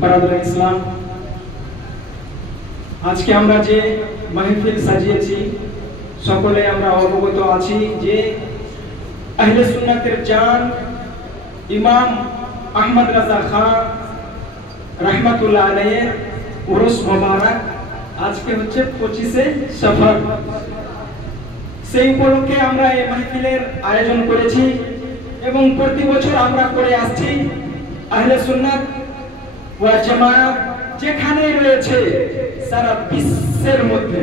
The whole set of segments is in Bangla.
বারাদার ইসলাম, আজকে আমরা যে মাহফিল সাজিয়েছি সকলে আমরা অবগত আছি যে আহলে সুন্নাতের জান ইমাম আহমদ রাজা খান রহমাতুল্লাহ আলাইহির উরুস মুবারক আজকে হচ্ছে 25শে সফর। সেই উপলক্ষে আমরা এই মাহফিলের আয়োজন করেছি এবং প্রতি বছর আমরা করে আসছি। আহলে সুন্নাত ওয়া জামাত যেখানে রয়েছে সারা বিশ্বের মধ্যে,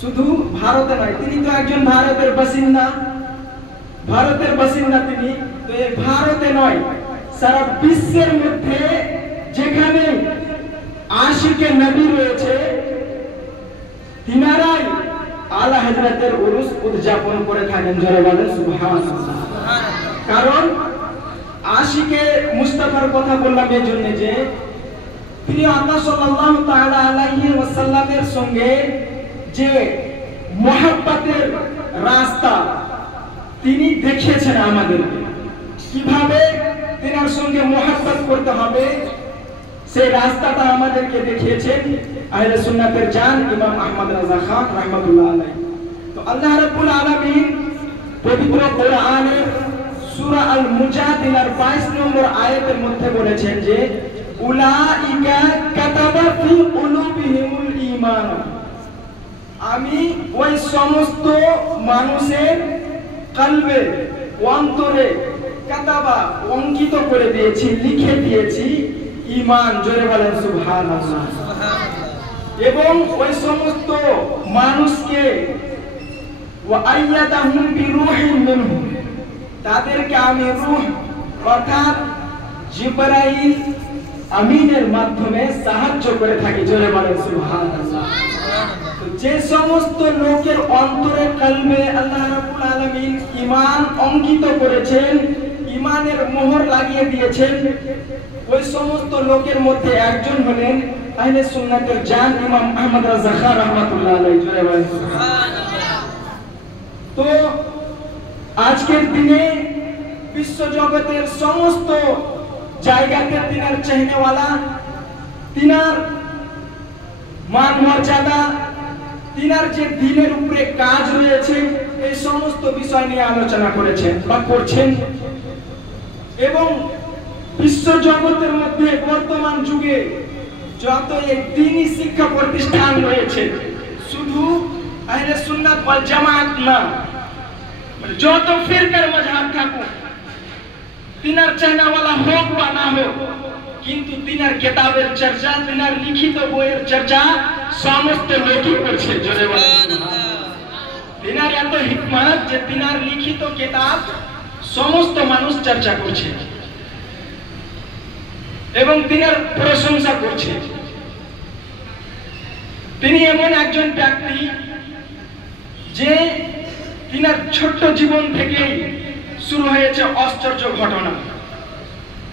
শুধু ভারতে নয়, তিনি তো একজন ভারতের বাসিন্দা তিনি তো এই ভারতে নয়, সারা বিশ্বের মধ্যে যেখানে আশিকে নবী রয়েছে তিনারাই আলা হযরতের উরুস উদযাপন করে থাকেন। জোরে বলেন সুবহানাল্লাহ। কারণ আশিকে মুস্তাফার কথা বললাম এই জন্য যে তিনি আল্লাহ সাল্লাল্লাহু তাআলা আলাইহি ওয়াসাল্লামের সঙ্গে যে মুহাব্বতের রাস্তা তিনি দেখিয়েছেন আমাদেরকে, কিভাবে তিনার সঙ্গে মুহাব্বত করতে হবে সেই রাস্তাটা আমাদেরকে দেখিয়েছেন আহলে সুন্নাতের জান ইমাম আহমদ রাজা খান রাহমাতুল্লাহ আলাইহি। তো আল্লাহ রাব্বুল আলামিন পবিত্র কোরআনের সূরা আল মুজাদিলার 22 নম্বর আয়াতের মধ্যে বলেছেন যে উলাইকা কাতাবা ফি কুলুবিহিমুল ঈমান, আমি ওই সমস্ত মানুষের কলবে অন্তরে কাতাবা অঙ্কিত করে দিয়েছি, লিখে দিয়েছি ঈমান। জোরে বলেন সুবহানাল্লাহ। এবং ওই সমস্ত মানুষকে ওয়া আইয়াদাহুম বিরূহিন মিনহু, তাদেরকে আমি রূহ অর্থাৎ জিবরাইল আমিনের মাধ্যমে সাহায্য করে থাকি। জোরে বলেন সুবহানাল্লাহ। যে সমস্ত লোকের অন্তরে কলবে আল্লাহ রাব্বুল আলামিন ঈমান অঙ্কিত করেছেন, ঈমানের মোহর লাগিয়ে দিয়েছেন, ওই সমস্ত লোকের মধ্যে একজন হলেন আহলে সুন্নাতের জান ইমাম আহমদ রাজা খান রাহমাতুল্লাহ আলাইহি। জোরে বলেন সুবহানাল্লাহ। তো আজকের দিনে বিশ্ব জগতের সমস্ত জায়গাতে তিনার চাহনেওয়ালা, তিনার মান মর্যাদা, তিনার যে দিনের উপরে কাজ রয়েছে এই সমস্ত বিষয় নিয়ে আলোচনা করেছেন বা করছেন। এবং বিশ্ব জগতের মধ্যে বর্তমান যুগে যত এই দ্বীনি শিক্ষা প্রতিষ্ঠান রয়েছে, শুধু আহলে সুন্নাত ওয়াল জামাত না, যত ফিরকার মাযহাব থাকুক, তিনার চাহনাওয়ালা হোক বা না হোক, কিন্তু তিনার কিতাবের চর্চা, তিনার লিখিত বইয়ের চর্চা সমস্ত লোকই করছে। জোরে বলেন। তিনার এত হিকমত যে তিনার লিখিত কিতাব সমস্ত মানুষ চর্চা করছে এবং তিনার প্রশংসা করছে। তিনি এমন একজন ব্যক্তি যে তিনার ছোট্ট জীবন থেকেই শুরু হয়েছে আশ্চর্য ঘটনা।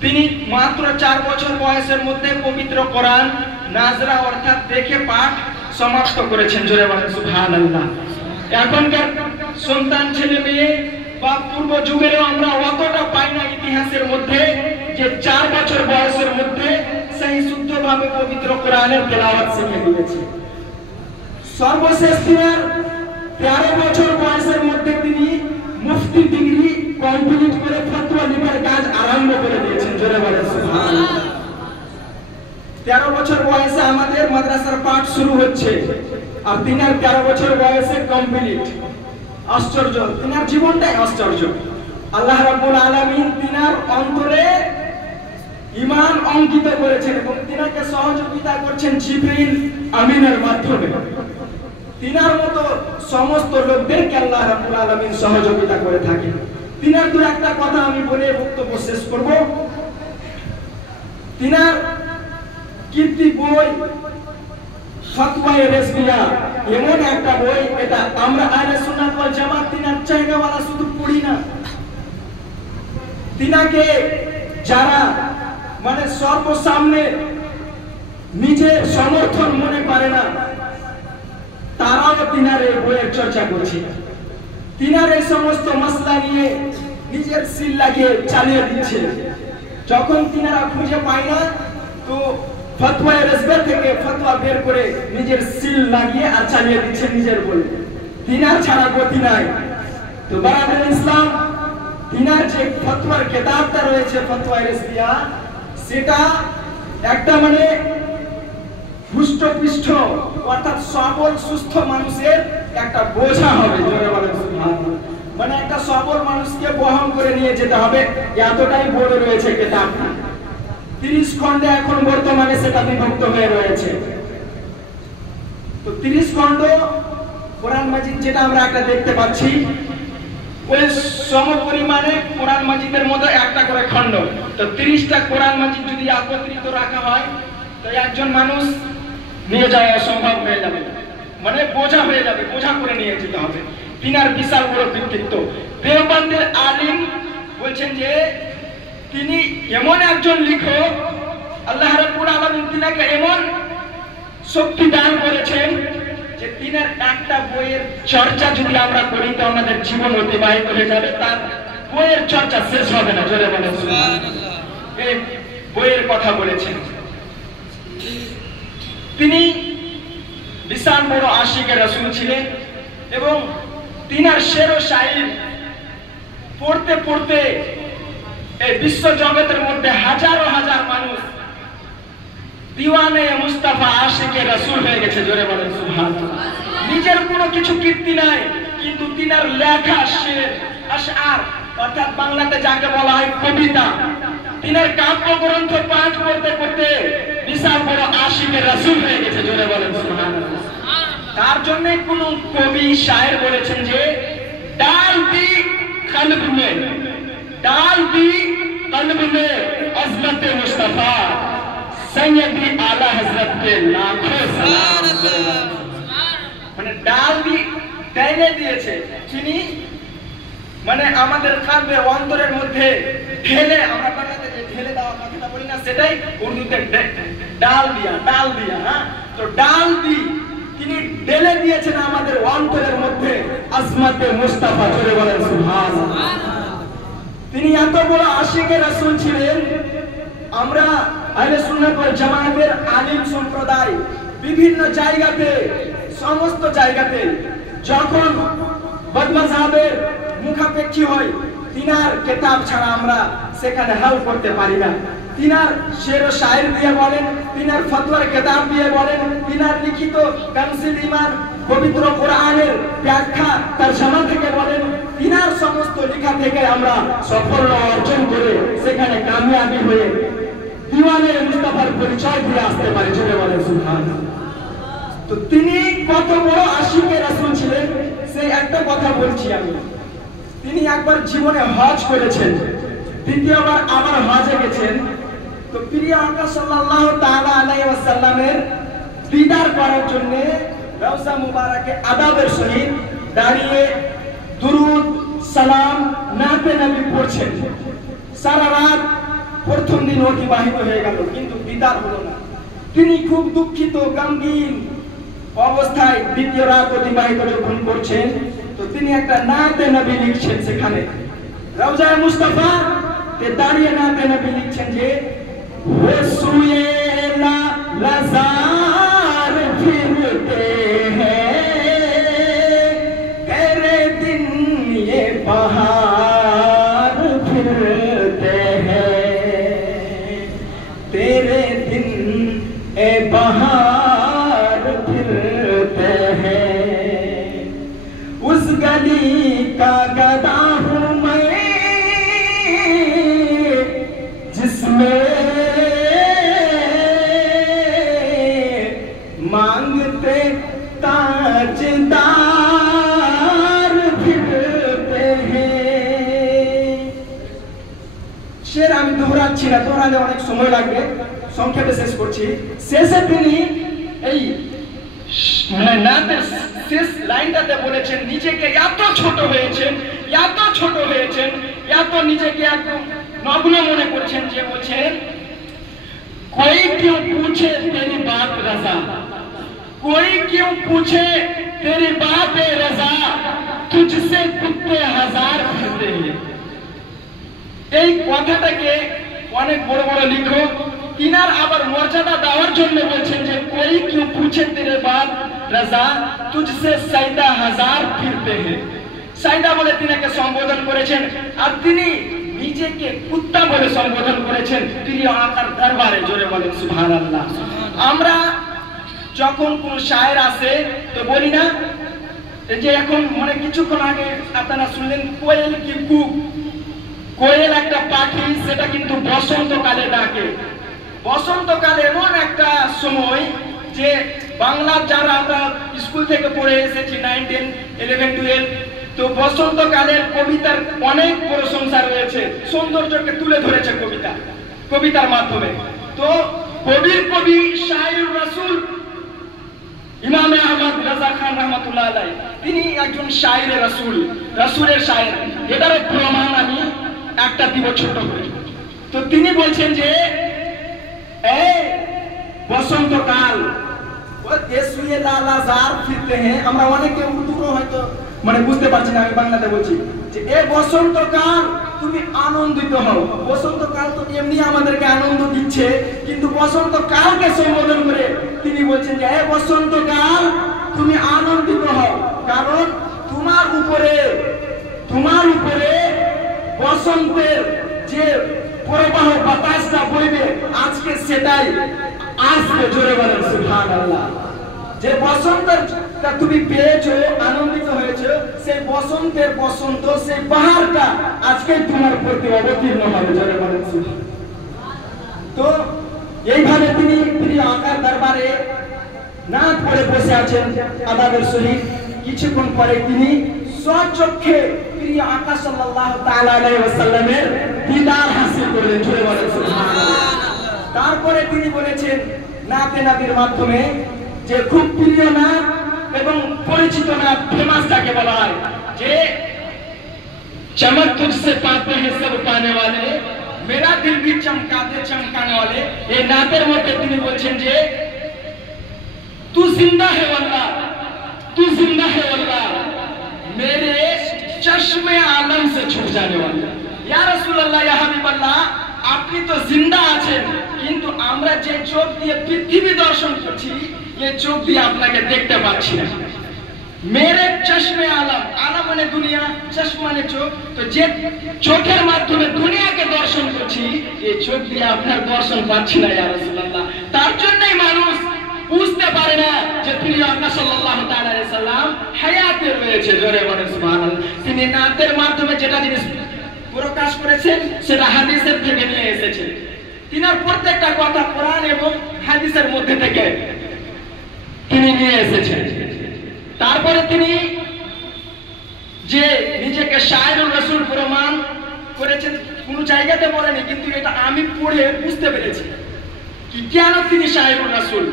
তিনি মাত্র 4 বছর বয়সের মধ্যে পবিত্র কোরআন নাজরা অর্থাৎ দেখে পাঠ সমাপ্ত করেছেন। জোরে বলেন সুবহানাল্লাহ। এখনকার সন্তান ছেলে মেয়ে বা পূর্ব যুগেরও আমরা অতটা পাই না ইতিহাসের মধ্যে যে 4 বছর বয়সের মধ্যে সেই শুদ্ধভাবে পবিত্র কোরআনের তেলাওয়াত শিখে নিয়েছে। সর্বশেষ তিনার 13 বছর বয়সের মধ্যে তিনি মুফতি ডিগ্রি কমপ্লিট করে ফতোয়া লিখার কাজ আরম্ভ করে দিয়েছেন। জোরে বলেন সুবহানাল্লাহ। 13 বছর বয়সে আমাদের মাদ্রাসার পাঠ শুরু হচ্ছে আর তিনার 13 বছর বয়সে কমপ্লিট। আশ্চর্য, তিনার জীবনটাই আশ্চর্য। আল্লাহ রাব্বুল আলামিন তিনার অন্তরে ঈমান অঙ্কিত করেছেন এবং তিনাকে সহযোগিতা করছেন জিবরিল আমিনের মাধ্যমে। তিনার মতো সমস্ত লোকদেরকে আল্লাহ রাব্বুল আলামিন সহযোগিতা করে থাকেন। তিনার দু একটা কথা আমি বলে বক্তব্য শেষ করব। তিনার কীর্তি বই ফতওয়ায়ে রাসবিয়া এমন একটা বই, এটা আমরা আহলে সুন্নাত ওয়াল জামাত তিনার চাহনাওয়ালা শুধু পড়ি না, তিনাকে যারা মানে সর্বসামনে নিজের সমর্থন মনে করে না তারাও তিনার এই বইয়ের চর্চা করছে। তিনার এই সমস্ত মাসলা নিয়ে নিজের সিল্লাকে চালিয়ে দিচ্ছে। যখন তিনারা খুঁজে পায় না তো ফতোয়া রেজবা থেকে ফতোয়া বের করে নিজের সিল লাগিয়ে আর চালিয়ে দিচ্ছেন নিজের বলে। তিনার ছাড়া গতি নাই। তো বারাকাতুল ইসলাম, তিনার যে ফতোয়ার কিতাবটা রয়েছে ফতোয়া রেজবিয়া, সেটা একটা মানে হুষ্টপুষ্ট অর্থাৎ সবল সুস্থ মানুষের একটা বোঝা হবে। জোরে বলেন সুবহানাল্লাহ। মানে একটা সবল মানুষকে বহন করে নিয়ে যেতে হবে, এতটাই বড় রয়েছে কিতাবটা। 30 খণ্ডে এখন বর্তমানে সেটা বিভক্ত হয়ে রয়েছে। তো 30 খণ্ড কোরআন মাজিদ যেটা আমরা একটা দেখতে পাচ্ছি, ওই সম পরিমাণে কোরআন মাজিদের মধ্যে একটা করে খণ্ড। তো 30টা কোরআন মাজিদ যদি একত্রিত রাখা হয় তো একজন মানুষ নিয়ে যাওয়া অসম্ভব হয়ে যাবে, মানে বোঝা হয়ে যাবে, বোঝা করে নিয়ে যেতে হবে। তিনার বিশাল বড় ব্যক্তিত্ব। দেওবন্দের আলিম বলছেন যে তিনি এমন একজন লেখক, আল্লাহ রাব্বুল আলামিন তিনাকে এমন শক্তি দান করেছেন যে তিনার একটা বইয়ের চর্চা যদি আমরা করি তো আমাদের জীবন অতিবাহিত হয়ে যাবে, তার বইয়ের চর্চা শেষ হবে না। জোরে বলেন সুবহানাল্লাহ। এই বইয়ের কথা বলেছেন। তিনি বিশাল বড় আশিকে রাসূল ছিলেন এবং তিনার শের ও শায়র পড়তে পড়তে এই বিশ্ব জগতের মধ্যে হাজারো হাজার মানুষ দিওয়ানে মুস্তাফা আশিকে রাসূল হয়ে গেছে। জোরে বলেন সুবহানাল্লাহ। নিজের কোনো কিছু কীর্তি নাই, কিন্তু তিনার লেখা শের আশআর অর্থাৎ বাংলাতে যাকে বলা হয় কবিতা, তিনার কাব্য গ্রন্থ পাঠ করতে করতে বিশাল বড় আশিকে রাসূল হয়ে গেছে। জোরে বলেন সুবহানাল্লাহ। তার জন্য কোন কবি শায়ের বলেছেন যে ডাল দি কলব মে, ডাল দি কলব মে আজমত মুস্তাফা সৈয়দি আলা হযরত কে লাখো সালাম। মানে ডাল দি ঢেলে দিয়েছে তিনি, মানে আমাদের কালবে অন্তরের মধ্যে ঢেলে, আমরা বাংলাতে যে ঢেলে দেওয়া কথাটা বলি না, সেটাই উর্দুতে ডাল দিয়া, ডাল দিয়া। হ্যাঁ, তো ডাল দি তিনি ঢেলে দিয়েছেন আমাদের অন্তরের মধ্যে আজমতে মুস্তাফা। জোরে বলেন সুবহানাল্লাহ। তিনি এত বড় আশিকে রাসূল ছিলেন। আমরা আহলে সুন্নাত ওয়াল জামাতের আলিম সম্প্রদায় বিভিন্ন জায়গাতে, সমস্ত জায়গাতে যখন বদমাযহাবের মুখাপেক্ষী হয়, তিনার কিতাব ছাড়া আমরা সেখানে হাল করতে পারি না। তিনার শের ও শায়ের দিয়ে বলেন, তিনার ফতোয়ার কিতাব দিয়ে বলেন, তিনার লিখিত কানসিল ঈমান পবিত্র কোরআনের ব্যাখ্যা তরজমা থেকে বলেন, তিনার সমস্ত লেখা থেকে আমরা সাফল্য অর্জন করে সেখানে কামিয়াবি হয়ে দিওয়ানে মুস্তাফার পরিচয় দিয়ে আসতে পারি। জোরে বলেন সুবহানাল্লাহ। তো তিনি কত বড় আশিকে রাসূল ছিলেন সেই একটা কথা বলছি আমি। তিনি একবার জীবনে হজ করেছেন, দ্বিতীয়বার আবার হজে গেছেন। তো প্রিয় আকা সাল্লাল্লাহু তাআলা আলাইহি ওয়াসাল্লামের দিদার করার জন্য রওজা মুবারাকে আদাবের সহিত দাঁড়িয়ে দুরুদ সালাম নাতে নবী পড়ছেন। সারা রাত প্রথম দিন অতিবাহিত হয়ে গেল, কিন্তু দিদার হলো না। তিনি খুব দুঃখিত, গমগীন অবস্থায় দ্বিতীয় রাত অতিবাহিত যখন করছেন, তো তিনি একটা নাতে নবী লিখছেন। সেখানে রওজা মুস্তাফা তে দাঁড়িয়ে নাতে নবী লিখছেন যে রসুয়ে লা লাজার ফিরতে হ্যায় তেরে দিন ये बहार फिरते हैं, तेरे दिन ए बहार फिरते हैं। उस गली का गदा हूँ मैं जिसमें मांगते ताजदार फिरते हैं। शेर আমি দোহরাচ্ছি না, দোহরালে অনেক সময় লাগবে, সংক্ষেপে শেষ করছি। শেষে তিনি এই মানে নাতের শেষ লাইনটাতে বলেছেন নিজেকে এত ছোট হয়েছেন, এত ছোট হয়েছেন, এত নিজেকে একদম নগ্ন মনে করছেন যে বলছেন कोई क्यों पूछे तेरी बात रजा, कोई क्यों पूछे तेरी बात रजा, तुझसे कुत्ते हजार फिरते हैं। এই কথাটাকে অনেক বড় বড় লেখক তিনার আবার মর্যাদা দেওয়ার জন্য বলছেন যে কোই কিউ পুছে তেরে বাদ রাজা তুঝসে সাইদা হাজার ফিরতে हैं। সাইদা বলে তিনাকে সম্বোধন করেছেন, আর তিনি নিজেকে কুত্তা বলে সম্বোধন করেছেন প্রিয় আকার দরবারে। জোরে বলেন সুবহানাল্লাহ। আমরা যখন কোন শায়ের আসে তো বলি না যে এখন মানে কিছুক্ষণ আগে আপনারা শুনলেন কোয়েল কি কুক। কোয়েল একটা পাখি, সেটা কিন্তু বসন্তকালে ডাকে। বসন্তকালে এমন একটা সময় যে বাংলার যারা আমরা স্কুল থেকে পড়ে এসেছি 9, 10, 11, 12, তো বসন্তকালের কবিতার অনেক প্রশংসা রয়েছে, সৌন্দর্যকে তুলে ধরেছে কবিতার মাধ্যমে। তো কবির কবি শায়রুর রাসূল ইমামে আহমদ রাজা খান রহমাতুল্লাহ আলাইহি, তিনি একজন শায়রে রাসূল, রাসূলের শায়র। এটার প্রমাণ আমি একটা দিব ছোট করে। তো তিনি বলছেন যে এই বসন্তকাল দেশুয়ে লালাজার ফিরতে हैं। আমরা অনেকে উর্দুও হয়তো মানে বুঝতে পারছি না, আমি বাংলাতে বলছি যে এ বসন্তকাল তুমি আনন্দিত হও। বসন্তকাল তো এমনি আমাদেরকে আনন্দ দিচ্ছে, কিন্তু বসন্তকালকে সম্বোধন করে তিনি বলছেন যে এ বসন্তকাল তুমি আনন্দিত হও, কারণ তোমার উপরে বসন্তের যে প্রবাহ বাতাসটা বইবে আজকে সেটাই আসবে। জোরে বলেন সুবহানাল্লাহ। যে বসন্তটা তুমি পেয়েছো, আনন্দিত হয়েছো, সেই বসন্তের বসন্ত, সেই বাহারটা আজকে তোমার প্রতি অবতীর্ণ হবে। জোরে বলেন সুবহানাল্লাহ। তো এইভাবে তিনি প্রিয় আকার দরবারে না পড়ে বসে আছেন আদাবের সহিত। কিছুক্ষণ পরে তিনি স্বচক্ষে প্রিয় আকা সাল্লাল্লাহু তাআলা আলাইহি ওয়াসাল্লামের দিদার হাসিল করলেন। জোরে বলেন সুবহানাল্লাহ। তারপরে তিনি বলেছেন নাতে নবীর মাধ্যমে যে খুব প্রিয় নাম এবং পরিচিত নাম, ফেমাস যাকে বলা হয় যে চমক তুঝসে পাতে हैं सब पाने वाले, मेरा दिल भी चमकाते चमकाने वाले। এই নাতের মধ্যে তিনি বলছেন যে तू जिंदा है वल्लाह, तू जिंदा है वल्लाह, मेरे चश्मे आलम से छूट जाने वाला। या रसूल अल्लाह, या हबीब अल्लाह, আপনি তো জিন্দা আছেন, কিন্তু আমরা যে চোখ দিয়ে পৃথিবী দর্শন করছি এই চোখ দিয়ে আপনাকে দেখতে পাচ্ছি না। মেরে চশমে আলম, আলম মানে দুনিয়া, চশমা মানে চোখ, তো যে চোখের মাধ্যমে দুনিয়াকে দর্শন করছি এই চোখ দিয়ে আপনার দর্শন পাচ্ছি না ইয়া রাসূলুল্লাহ। তার জন্যই মানুষ বুঝতে পারে না যে প্রিয় আল্লাহ সাল্লাল্লাহু তাআলা আলাইহি সাল্লাম হায়াতে রয়েছে। জোরে বলেন সুবহানাল্লাহ। তিনি নাতের মাধ্যমে যেটা জিনিস প্রকাশ করেছেন সেটা হাদিসের থেকে নিয়ে এসেছেন। তিনার প্রত্যেকটা কথা কোরআন এবং হাদিসের মধ্যে থেকে তিনি নিয়ে এসেছেন। তারপরে তিনি যে নিজেকে শায়রুর রাসূল প্রমাণ করেছেন কোন জায়গাতে বলেনি, কিন্তু এটা আমি পড়ে বুঝতে পেরেছি কি কেন তিনি শায়রুর রাসূল।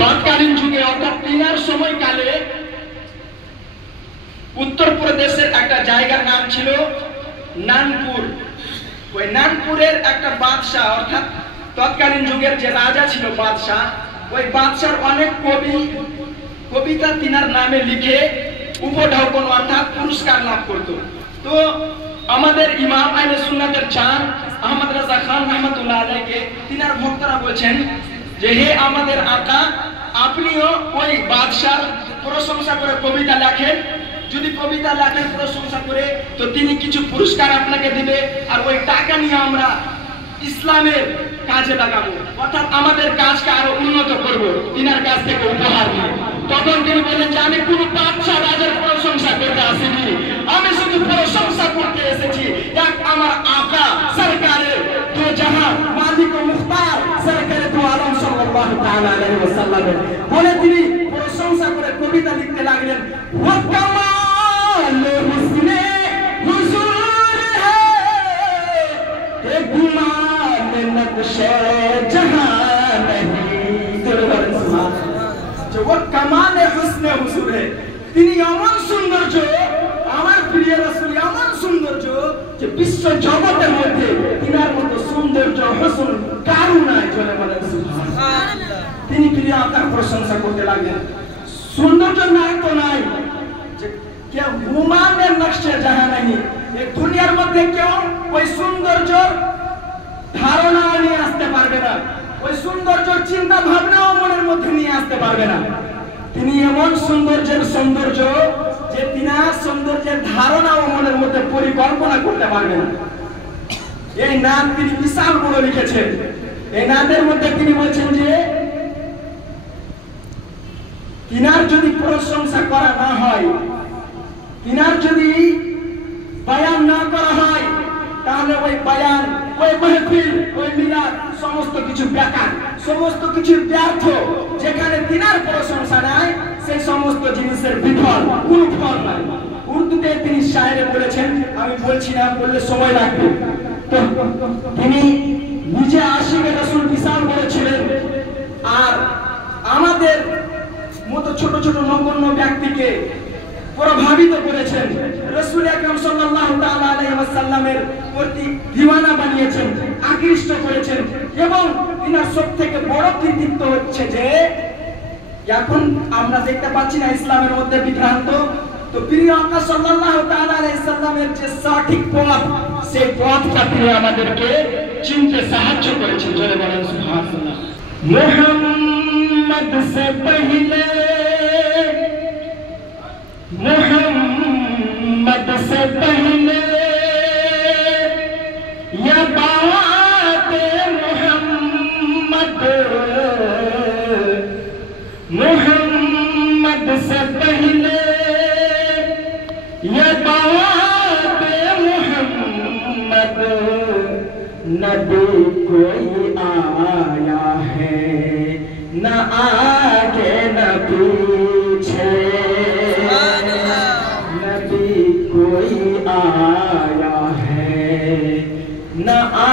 তৎকালীন যুগে অর্থাৎ তিনার সময়কালে উত্তরপ্রদেশের একটা জায়গার নাম ছিল নানপুর। ওই নানপুরের একটা বাদশাহ, অর্থাৎ তৎকালীন যুগের যে রাজা ছিল বাদশাহ, ওই বাদশার অনেক কবিতা তিনার নামে লিখে উপঢৌকন অর্থাৎ পুরস্কার লাভ করত। তো আমাদের ইমাম আহলে সুন্নাতের চান আহমদ রাজা খান রহমাতুল্লাহ আলাইহি তিনার ভক্তরা বলছেন যে হে আমাদের আকা, আপনিও ওই বাদশার প্রশংসা করে কবিতা লেখেন। যদি কবিতা লেখেন প্রশংসা করে তো তিনি কিছু পুরস্কার আপনাকে দিবে, আর ওই টাকা নিয়ে আমরা ইসলামের কাজে লাগাবো, অর্থাৎ আমাদের কাজকে আরো উন্নত করব তিনার কাছ থেকে উপহার নিয়ে। তখন তিনি বললেন যে আমি কোন বাদশা রাজার প্রশংসা করতে আসিনি, আমি শুধু প্রশংসা করতে এসেছি এক আমার আকা সরকারে দো জাহান মালিক ও মুখতার সরকারে দো আলম সাল্লাল্লাহু তাআলা আলাইহি ওয়াসাল্লাম। বলে তিনি প্রশংসা করে কবিতা লিখতে লাগলেন। ওয়া কামাল হুসনে হুজুর হ্যায় এ গুমান নকশে জাহান नहीं। যে ওয়া কামাল হুসনে হুজুর হ্যায়, তিনি এমন সৌন্দর্য, আমার প্রিয় রাসূল এমন সৌন্দর্য যে বিশ্ব জগতের মধ্যে তিনার মতো সৌন্দর্য হোসন কারো নাই। চলে বলেন সুবহানাল্লাহ। তিনি প্রিয় আকার প্রশংসা করতে লাগলেন। সৌন্দর্য নাই তো নাই, যে কেউ গুমানের নকশে জাহান नहीं, এই দুনিয়ার মধ্যে কেউ ওই সৌন্দর্য ধারণা নিয়ে আসতে পারবে না, ওই সৌন্দর্যের চিন্তা ভাবনাও মনের মধ্যে নিয়ে আসতে পারবে না। তিনি এমন সৌন্দর্যের সৌন্দর্য যে তিনার সৌন্দর্যের ধারণাও মনের মধ্যে পরিকল্পনা করতে পারবে না। এই নাম তিনি বিশাল বড় লিখেছেন। এই নামের মধ্যে তিনি বলছেন যে তিনার যদি প্রশংসা করা না হয়, তিনার যদি বয়ান না করা হয়, তাহলে ওই বয়ান, ওই মাহফিল, ওই মিলাদ সমস্ত কিছু বেকার, সমস্ত কিছু ব্যর্থ। যেখানে তিনার প্রশংসা নাই, সেই সমস্ত জিনিসের বিফল, কোনো ফল নাই। উর্দুতে তিনি শায়েরে বলেছেন, আমি বলছি না, বললে সময় লাগবে। তো তিনি নিজে আশিকে রাসূল বিশাল বলেছিলেন, আর আমাদের মতো ছোট ছোট নগণ্য ব্যক্তিকে প্রভাবিত করেছেন। রাসূল আকরাম সাল্লাল্লাহু তাআলা আলাইহি ওয়াসাল্লামের প্রতি দিওয়ানা বানিয়েছেন, আকৃষ্ট করেছেন। এবং তিনার সবথেকে বড় কৃতিত্ব হচ্ছে যে এখন আমরা দেখতে পাচ্ছি না ইসলামের মধ্যে বিভ্রান্ত, তো প্রিয় আকা সাল্লাল্লাহু তাআলা আলাইহি সাল্লামের যে সঠিক পথ, সেই পথটা তিনি আমাদেরকে চিনতে সাহায্য করেছেন। জোরে বলেন সুবহানাল্লাহ। মুহাম্মদ সে পহলে, मुहम्मद से पहले ये बात मुहम्मद, मुहम्मद से पहले ये बात मुहम्मद, नबी कोई आया है न आगे न पीछे, कोई आया है न आ